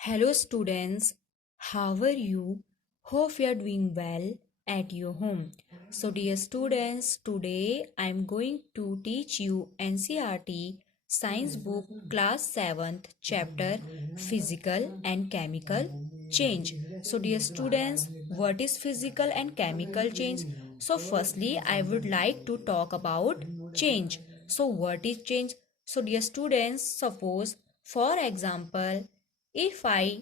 Hello, students. How are you? Hope you are doing well at your home. So, dear students, today I am going to teach you NCERT Science Book Class 7th Chapter Physical and Chemical Change. So, dear students, what is physical and chemical change? So, firstly, I would like to talk about change. So, what is change? So, dear students, suppose, for example, if I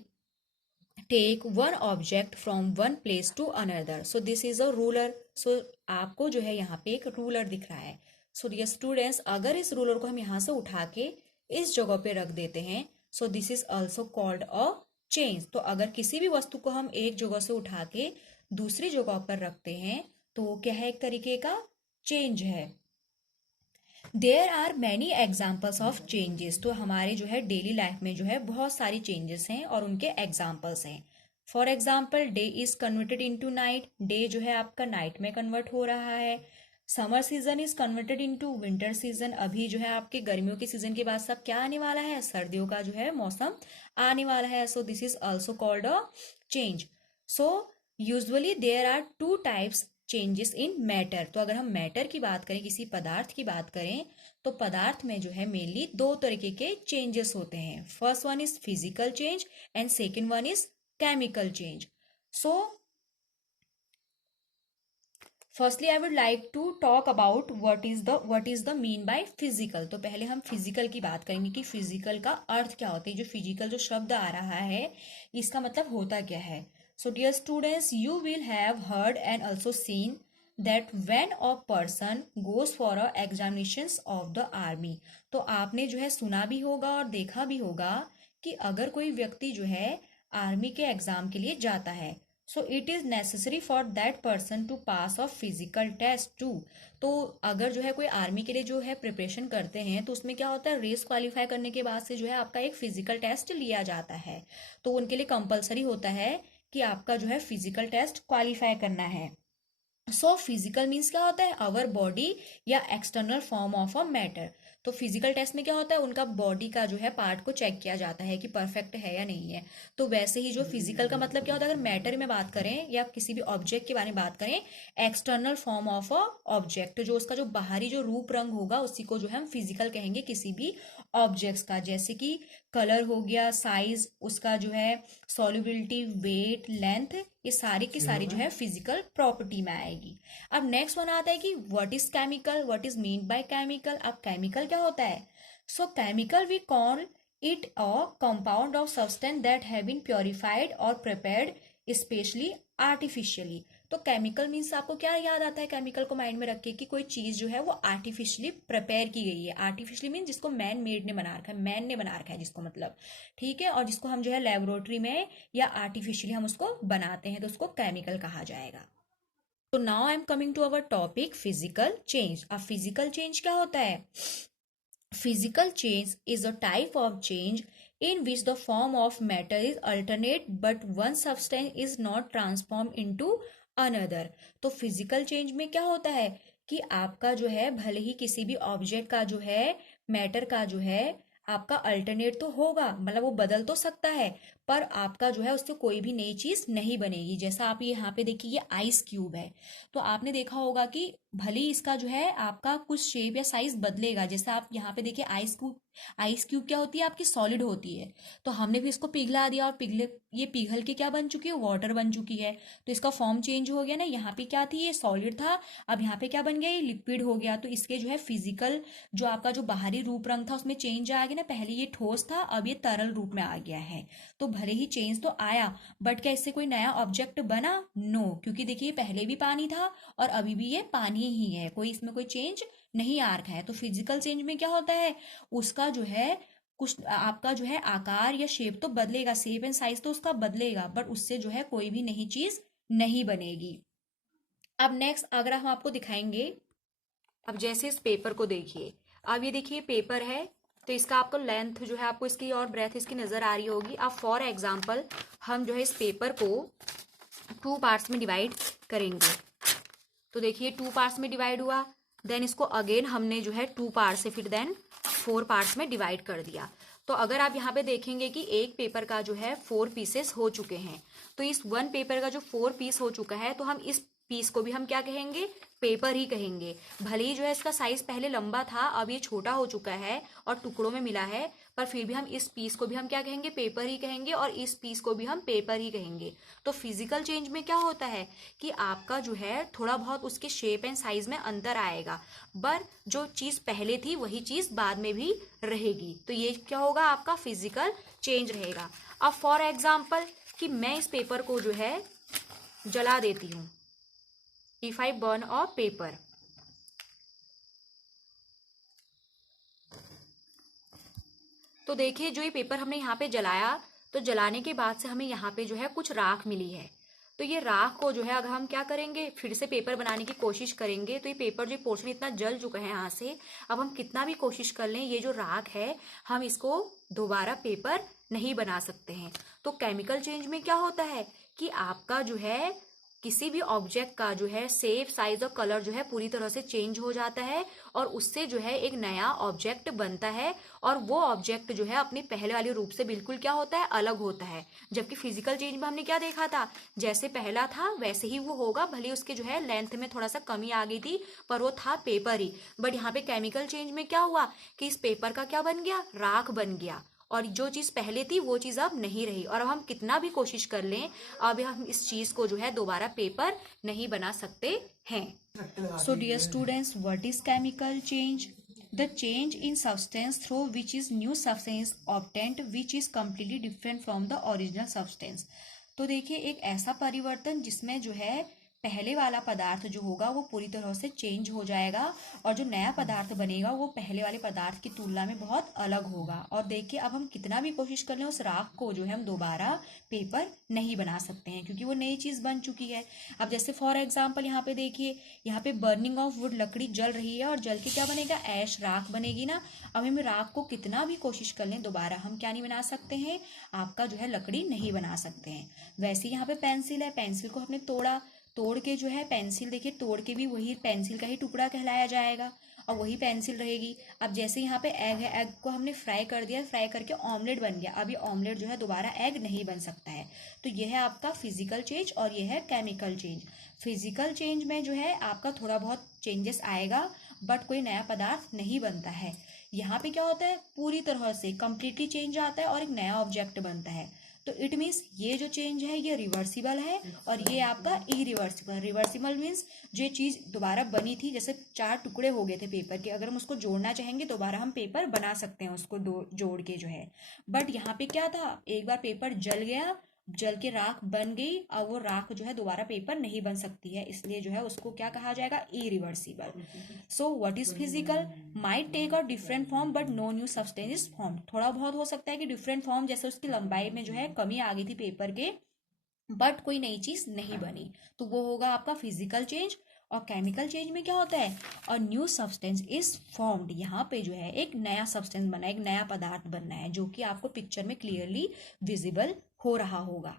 take one object from one place to another, so this is a ruler. so आपको जो है यहाँ पे एक ruler दिख रहा है. सो dear students, अगर इस रूलर को हम यहाँ से उठा के इस जगह पे रख देते हैं, सो this is also called a change. तो अगर किसी भी वस्तु को हम एक जगह से उठा के दूसरी जगह पर रखते हैं तो वो क्या है, एक तरीके का चेंज है. There are many examples of changes. तो हमारे जो है डेली लाइफ में जो है बहुत सारी चेंजेस हैं और उनके एग्जाम्पल्स हैं. For example, day is converted into night. Day जो है आपका नाइट में कन्वर्ट हो रहा है. Summer season is converted into winter season. अभी जो है आपके गर्मियों के सीजन के बाद सब क्या आने वाला है, सर्दियों का जो है मौसम आने वाला है. So this is also called a change. So usually there are two types changes in matter. तो अगर हम मैटर की बात करें, किसी पदार्थ की बात करें, तो पदार्थ में जो है मेनली दो तरीके के चेंजेस होते हैं. First one is physical change and second one is chemical change. So firstly I would like to talk about what is the mean by physical. तो पहले हम फिजिकल की बात करेंगे कि फिजिकल का अर्थ क्या होता है. जो फिजिकल जो शब्द आ रहा है इसका मतलब होता क्या है. So dear students, you will have heard and also seen that when a person goes for a examinations of the army, तो आपने जो है सुना भी होगा और देखा भी होगा कि अगर कोई व्यक्ति जो है आर्मी के एग्जाम के लिए जाता है, so it is necessary for that person to pass of physical test too. तो अगर जो है कोई आर्मी के लिए जो है प्रिपरेशन करते हैं तो उसमें क्या होता है, रेस क्वालिफाई करने के बाद से जो है आपका एक फिजिकल टेस्ट लिया जाता है. तो उनके लिए कंपलसरी होता है कि आपका जो है फिजिकल टेस्ट क्वालिफाई करना है. सो फिजिकल मीन्स क्या होता है, अवर बॉडी या external form of a matter. तो फिजिकल टेस्ट में क्या होता है, उनका बॉडी का जो है पार्ट को चेक किया जाता है कि परफेक्ट है या नहीं है. तो वैसे ही जो फिजिकल का मतलब क्या होता है, अगर मैटर में बात करें या किसी भी ऑब्जेक्ट के बारे में बात करें, external form of a object, जो उसका जो बाहरी जो रूप रंग होगा उसी को जो है हम फिजिकल कहेंगे किसी भी ऑब्जेक्ट्स का. जैसे कि कलर हो गया, साइज, उसका जो है सॉल्युबिलिटी, वेट, लेंथ, ये सारी की सारी जो है फिजिकल प्रॉपर्टी में आएगी. अब नेक्स्ट वन आता है कि what is chemical, what is mean by chemical. अब केमिकल क्या होता है. So chemical we call it a compound of substance that have been purified और प्रिपेयर्ड स्पेशली आर्टिफिशियली. तो केमिकल मीन्स आपको क्या याद आता है केमिकल को माइंड में रख के, कि कोई चीज जो है वो आर्टिफिशियली प्रिपेयर की गई है. आर्टिफिशियली मीन्स जिसको मैन मेड ने बना रखा है, मैन ने बना रखा है जिसको, मतलब ठीक है, और जिसको हम जो है लेबोरेटरी में या आर्टिफिशियली हम उसको बनाते हैं तो उसको केमिकल कहा जाएगा. तो now I am coming to our topic physical change. अब फिजिकल चेंज क्या होता है. Physical change is a type of change in which the form of matter is alternate but one substance is not transformed into another. तो physical change में क्या होता है कि आपका जो है भले ही किसी भी ऑब्जेक्ट का जो है मैटर का जो है आपका अल्टरनेट तो होगा, मतलब वो बदल तो सकता है, पर आपका जो है उससे कोई भी नई चीज नहीं बनेगी. जैसा आप यहाँ पे देखिए, ये आइस क्यूब है, तो आपने देखा होगा कि भले ही इसका जो है आपका कुछ शेप या साइज बदलेगा. जैसे आप यहाँ पे देखिए आइस क्यूब क्या होती है, आपकी सॉलिड होती है. तो हमने भी इसको पिघला दिया और ये पिघल के क्या बन चुकी है, वाटर बन चुकी है. तो इसका फॉर्म चेंज हो गया ना. यहाँ पे क्या थी, ये सॉलिड था, अब यहाँ पे क्या बन गया, ये लिक्विड हो गया. तो इसके जो है फिजिकल जो आपका जो बाहरी रूप रंग था उसमें चेंज आ गया ना. पहले ये ठोस था, अब ये तरल रूप में आ गया है. तो भले ही चेंज तो आया, बट क्या इससे कोई नया ऑब्जेक्ट बना, नो, क्योंकि देखिए पहले भी पानी था और अभी भी ये पानी ही है, कोई इसमें कोई चेंज नहीं आ रखा है. तो फिजिकल चेंज में क्या होता है, उसका जो है कुछ आपका जो है आकार या शेप तो बदलेगा, शेप एंड साइज तो उसका बदलेगा, बट उससे जो है कोई भी नई चीज नहीं बनेगी. अब नेक्स्ट अगर हम आपको दिखाएंगे, अब जैसे इस पेपर को देखिए, अब ये देखिए पेपर है, तो इसका आपको लेंथ जो है आपको इसकी और ब्रेथ इसकी नजर आ रही होगी. अब फॉर एग्जाम्पल हम जो है इस पेपर को टू पार्ट्स में डिवाइड करेंगे. तो देखिए टू पार्ट्स में डिवाइड हुआ, देन इसको अगेन हमने जो है टू पार्ट से फिर देन फोर पार्ट्स में डिवाइड कर दिया. तो अगर आप यहाँ पे देखेंगे कि एक पेपर का जो है 4 पीसेस हो चुके हैं, तो इस 1 पेपर का जो 4 पीस हो चुका है, तो हम इस पीस को भी हम क्या कहेंगे, पेपर ही कहेंगे। भले ही जो है इसका साइज पहले लंबा था, अब ये छोटा हो चुका है और टुकड़ों में मिला है, पर फिर भी हम इस पीस को भी हम क्या कहेंगे, पेपर ही कहेंगे, और इस पीस को भी हम पेपर ही कहेंगे। तो फिजिकल चेंज में क्या होता है कि आपका जो है थोड़ा बहुत उसके शेप एंड साइज में अंतर आएगा, पर जो चीज पहले थी वही चीज बाद में भी रहेगी। तो ये क्या होगा, आपका फिजिकल चेंज रहेगा। अब फॉर एग्जाम्पल कि मैं इस पेपर को जो है जला देती हूँ, if I burn a paper, तो देखिए जो ये पेपर हमने यहाँ पे जलाया, तो जलाने के बाद से हमें यहाँ पे जो है कुछ राख मिली है। तो ये राख को जो है अगर हम क्या करेंगे, फिर से पेपर बनाने की कोशिश करेंगे, तो ये पेपर जो पोर्शन इतना जल चुका है यहाँ से, अब हम कितना भी कोशिश कर लें, ये जो राख है हम इसको दोबारा पेपर नहीं बना सकते हैं। तो केमिकल चेंज में क्या होता है कि आपका जो है किसी भी ऑब्जेक्ट का जो है शेप, साइज और कलर जो है पूरी तरह से चेंज हो जाता है, और उससे जो है एक नया ऑब्जेक्ट बनता है, और वो ऑब्जेक्ट जो है अपने पहले वाले रूप से बिल्कुल क्या होता है, अलग होता है। जबकि फिजिकल चेंज में हमने क्या देखा था, जैसे पहला था वैसे ही वो होगा, भले उसके जो है लेंथ में थोड़ा सा कमी आ गई थी, पर वो था पेपर ही। बट यहाँ पे केमिकल चेंज में क्या हुआ कि इस पेपर का क्या बन गया, राख बन गया, और जो चीज पहले थी वो चीज अब नहीं रही, और अब हम कितना भी कोशिश कर लें, अब हम इस चीज को जो है दोबारा पेपर नहीं बना सकते हैं। So dear students, what is chemical change? The change in substance through which is new substance obtained which is completely different from the original substance. तो देखिए एक ऐसा परिवर्तन जिसमें जो है पहले वाला पदार्थ जो होगा वो पूरी तरह से चेंज हो जाएगा, और जो नया पदार्थ बनेगा वो पहले वाले पदार्थ की तुलना में बहुत अलग होगा। और देखिए अब हम कितना भी कोशिश कर लें, उस राख को जो है हम दोबारा पेपर नहीं बना सकते हैं, क्योंकि वो नई चीज बन चुकी है। अब जैसे फॉर एग्जाम्पल यहाँ पे देखिए, यहाँ पे बर्निंग ऑफ वुड, लकड़ी जल रही है और जल के क्या बनेगा, ऐश, राख बनेगी ना। अब हम राख को कितना भी कोशिश कर लें, दोबारा हम क्या नहीं बना सकते हैं, आपका जो है लकड़ी नहीं बना सकते हैं। वैसे यहाँ पे पेंसिल है, पेंसिल को हमने तोड़ा, तोड़ के जो है पेंसिल देखिए तोड़ के भी वही पेंसिल का ही टुकड़ा कहलाया जाएगा, और वही पेंसिल रहेगी। अब जैसे यहाँ पे एग है, एग को हमने फ्राई कर दिया, फ्राई करके ऑमलेट बन गया, अब ये ऑमलेट जो है दोबारा एग नहीं बन सकता है। तो ये है आपका फिजिकल चेंज और ये है केमिकल चेंज। फिजिकल चेंज में जो है आपका थोड़ा बहुत चेंजेस आएगा, बट कोई नया पदार्थ नहीं बनता है। यहाँ पे क्या होता है, पूरी तरह से कंप्लीटली चेंज आता है और एक नया ऑब्जेक्ट बनता है। तो इट मीन्स ये जो चेंज है ये रिवर्सिबल है, और ये आपका इरिवर्सिबल। रिवर्सिबल मीन्स जो चीज दोबारा बनी थी, जैसे 4 टुकड़े हो गए थे पेपर के, अगर हम उसको जोड़ना चाहेंगे दोबारा हम पेपर बना सकते हैं उसको जोड़ के जो है। बट यहाँ पे क्या था, एक बार पेपर जल गया, जल के राख बन गई, अब वो राख जो है दोबारा पेपर नहीं बन सकती है, इसलिए जो है उसको क्या कहा जाएगा, irreversible. So what is physical, might take a different form but no new substance is form. थोड़ा बहुत हो सकता है कि डिफरेंट फॉर्म, जैसे उसकी लंबाई में जो है कमी आ गई थी पेपर के, बट कोई नई चीज नहीं बनी, तो वो होगा आपका फिजिकल चेंज। और केमिकल चेंज में क्या होता है, और न्यू सब्सटेंस इज फॉर्म्ड, यहाँ पे जो है एक नया सब्सटेंस बना है, एक नया पदार्थ बनना है, जो कि आपको पिक्चर में क्लियरली विजिबल हो रहा होगा।